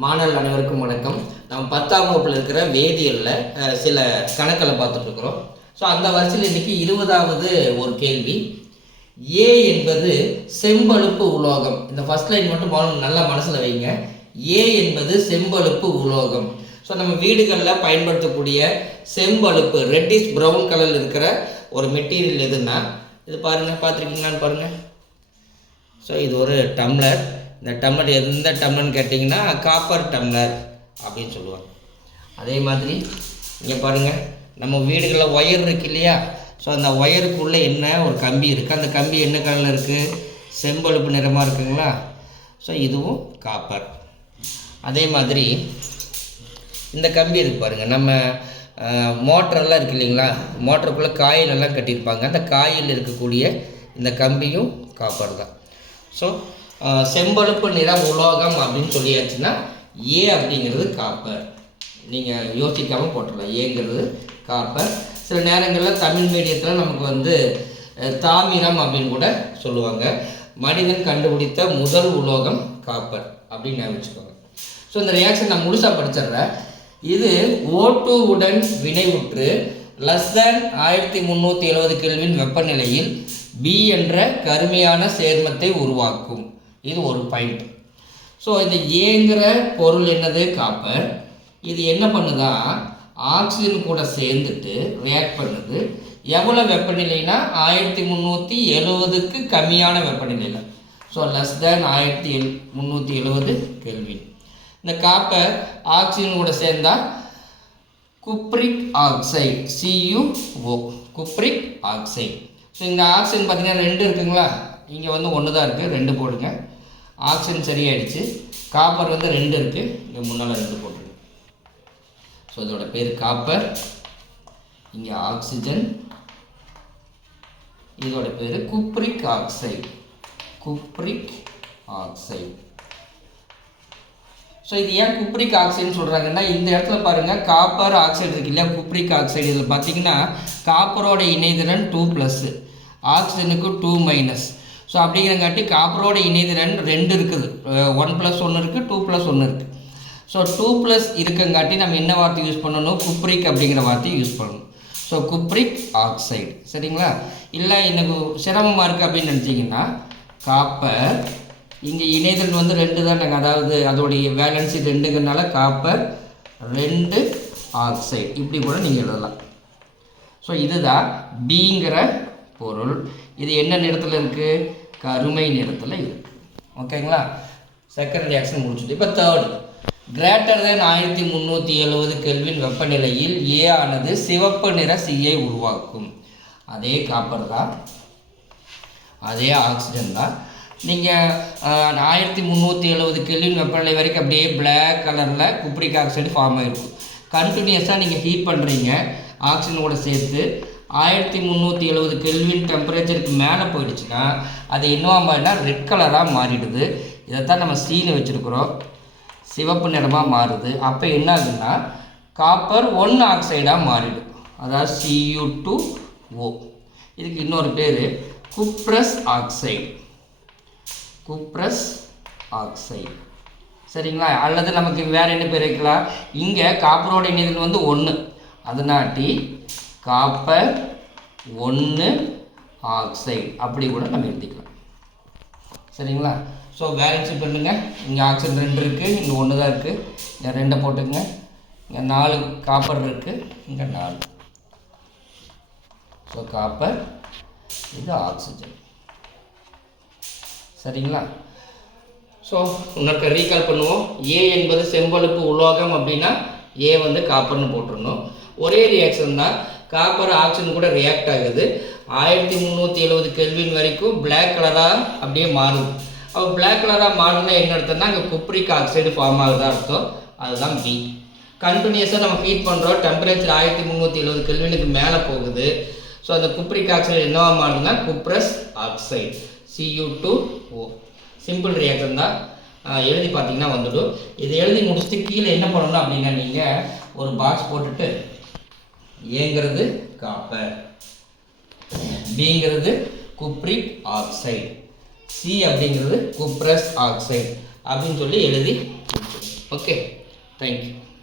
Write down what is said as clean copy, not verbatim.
மாணவர்கள் அனைவருக்கும் வணக்கம். நம்ம 10ஆம் வகுப்பில் இருக்கிற வேதியியலில் சில கணக்கில் பார்த்துட்ருக்குறோம். ஸோ அந்த வரிசையில் இன்றைக்கி 20வது ஒரு கேள்வி. ஏ என்பது செம்பழுப்பு உலோகம். இந்த ஃபர்ஸ்ட் லைன் மட்டும் நல்லா மனசில் வைங்க. ஏ என்பது செம்பழுப்பு உலோகம். ஸோ நம்ம வீடுகளில் பயன்படுத்தக்கூடிய செம்பழுப்பு ரெட்டிஷ் ப்ரௌன் கலரில் இருக்கிற ஒரு மெட்டீரியல் எதுன்னா இது பாருங்கள், பார்த்துருக்கீங்களான்னு பாருங்கள். ஸோ இது ஒரு டம்ளர். இந்த டம்ளர் எந்த டம்ளர்னு கேட்டிங்கன்னா காப்பர் டம்ளர் அப்படின்னு சொல்லுவாங்க. அதே மாதிரி இங்கே பாருங்கள், நம்ம வீடுகளில் ஒயர் இருக்குது இல்லையா? ஸோ அந்த ஒயருக்குள்ளே என்ன ஒரு கம்பி இருக்குது. அந்த கம்பி என்ன கலரில் இருக்குது? செம்பழுப்பு நிறமாக இருக்குங்களா? ஸோ இதுவும் காப்பர். அதே மாதிரி இந்த கம்பி இருக்குது பாருங்கள். நம்ம மோட்டரெல்லாம் இருக்குது இல்லைங்களா? மோட்டருக்குள்ளே காயிலெல்லாம் கட்டியிருப்பாங்க. அந்த காயில் இருக்கக்கூடிய இந்த கம்பியும் காப்பர் தான். ஸோ செம்பழுப்பு நிற உலோகம் அப்படின்னு சொல்லியாச்சுன்னா ஏ அப்படிங்கிறது காப்பர். நீங்கள் யோசிக்காமல் போட்டுடலாம். ஏங்கிறது காப்பர். சில நேரங்களில் தமிழ் மீடியத்தில் நமக்கு தாமிரம் அப்படின்னு கூட சொல்லுவாங்க. மனிதன் கண்டுபிடித்த முதல் உலோகம் காப்பர் அப்படின்னு நினைச்சுக்கோங்க. ஸோ இந்த ரியாக்ஷன் நான் முழுசாக படிச்சிடுறேன். இது O2 உடன் வினைவுற்று லெஸ்-தேன் 1370 கெல்வின் வெப்பநிலையில் பி என்ற கருமையான சேர்மத்தை உருவாக்கும். இது ஒரு பாயிண்ட். ஸோ இந்த ஏங்கிற பொருள் என்னது? காப்பர். இது என்ன பண்ணுதா? ஆக்சிஜன் கூட சேர்ந்துட்டு ரியாக்ட் பண்ணுது. எவ்வளோ வெப்பநிலைனா 1370க்கு கம்மியான வெப்பநிலையில். So less than 1370 kelvin. இந்த காப்பர் ஆக்சிஜன் கூட சேர்ந்தால் cupric oxide, CuO, cupric oxide. So இந்த ஆக்சிஜன் பார்த்திங்கன்னா 2 இருக்குங்களா? இங்கே 1 தான் இருக்குது, 2 போடுங்க. ஆக்சிஜன் சரியாயிடுச்சு. காப்பர் 2 இருக்குது, இங்கே முன்னால் 2 போட்டுருங்க. ஸோ இதோட பேர் காப்பர். இங்கே ஆக்சிஜன். இதோட பேர் cupric oxide, cupric oxide. So இது ஏன் குப்ரிக் ஆக்சைடுன்னு சொல்கிறாங்கன்னா, இந்த இடத்துல பாருங்கள் காப்பர் ஆக்சைடு இருக்கு இல்லையா? Cupric oxide. இதில் பார்த்தீங்கன்னா காப்பரோட இணைதிறன் 2+, ஆக்சிஜனுக்கு 2-. ஸோ அப்படிங்கிறங்காட்டி காப்பரோட இணைதிறன் 2 இருக்குது. 1+1 இருக்குது, 2+1 இருக்குது. ஸோ 2+ இருக்கங்காட்டி நம்ம என்ன வார்த்தை யூஸ் பண்ணணும்? குப்ரிக் அப்படிங்கிற வார்த்தையை யூஸ் பண்ணணும். So cupric oxide. சரிங்களா? இல்லை எனக்கு சிரமமாக இருக்குது அப்படின்னு நினச்சிங்கன்னா காப்பர் இங்கே இணைதிறன் 2 தான். நாங்கள் அதாவது அதோடைய வேலன்சி 2ங்கிறனால காப்பர் 2 ஆக்சைடு இப்படி கூட நீங்கள் எழுதலாம். ஸோ இதுதான் பிங்கிற பொருள். இது என்ன நிறத்தில் இருக்குது? கருமை நிறத்தில் இருக்குது. ஓகேங்களா? செகண்ட் ரியாக்ஷன் முடிச்சுட்டு இப்போ தேர்டு. கிரேட்டர்-தேன் 1370 கெல்வின் வெப்பநிலையில் ஏ ஆனது சிவப்பு நிற சியை உருவாக்கும். அதே காப்பர் தான், அதே ஆக்சிஜன் தான். நீங்கள் 1370 கெல்வின் வெப்பநிலை வரைக்கும் அப்படியே பிளாக் கலரில் குப்ரிக் ஆக்சைடு ஃபார்ம் ஆகிருக்கும். கண்டினியூஸாக நீங்கள் ஹீட் பண்ணுறீங்க ஆக்சிஜனோட சேர்த்து. 1370 கெல்வின் டெம்பரேச்சருக்கு மேலே போயிடுச்சுன்னா அது என்னவா மாறினா ரெட் கலராக மாறிடுது. இதைத்தான் நம்ம சீனு வச்சுருக்குறோம். சிவப்பு நிறமாக மாறுது. அப்போ என்ன ஆகுதுன்னா காப்பர் 1 ஆக்சைடாக மாறிடும். அதாவது Cu2O. இதுக்கு இன்னொரு பேர் குப்ரஸ் ஆக்சைடு, குப்ரஸ் ஆக்சைடு. சரிங்களா? அல்லது நமக்கு வேறு என்ன பேர் வைக்கலாம்? இங்கே காப்பரோட இணைதல் 1, அதனாட்டி காப்பர் 1 ஆக்சைடு அப்படி கூட நம்ம எழுதிக்கலாம். சரிங்களா? ஸோ வேலன்சி பண்ணுங்கள். இங்கே ஆக்சிஜன் 2 இருக்குது, இங்கே 1 தான் இருக்குது. இங்கே 2 போட்டுங்க. இங்கே 4 காப்பர் இருக்குது, இங்கே 4. ஸோ காப்பர், இது ஆக்சிஜன். சரிங்களா? ஸோ இன்னொரு ரீகால் பண்ணுவோம். ஏ என்பது செம்பழுப்பு உலோகம் அப்படின்னா ஏ காப்பர்னு போட்டுருணும். ஒரே ரியாக்ஷன் தான். காப்பர் ஆக்சிஜன் கூட ரியாக்ட் ஆகுது. 1370 கெல்வின் வரைக்கும் பிளாக் கலராக அப்படியே மாறுது. அப்போ பிளாக் கலராக மாறுனா என்ன அர்த்தம்னா அங்கே குப்ரிக் ஆக்சைடு ஃபார்ம் ஆகுதா அர்த்தம். அதுதான் பி. கண்டினியூஸாக நம்ம ஹீட் பண்ணுறோம். டெம்பரேச்சர் 1370 கெல்வினுக்கு மேலே போகுது. ஸோ அந்த குப்ரிக் ஆக்சைடு என்னவா மாறுதுன்னா cuprous oxide, Cu2O. Simple reaction தான். எழுதி பார்த்தீங்கன்னா வந்துடும். இது எழுதி முடிச்சுட்டு கீழே என்ன பண்ணணும் அப்படின்னா நீங்கள் ஒரு பாக்ஸ் போட்டுட்டு ஏங்கிறது காப்பர், பிங்கிறது குப்ரிக் ஆக்சைடு, சி அப்படிங்கிறது குப்ரஸ் ஆக்சைடு அப்படின்னு சொல்லி எழுதி ஓகே, தேங்க்யூ.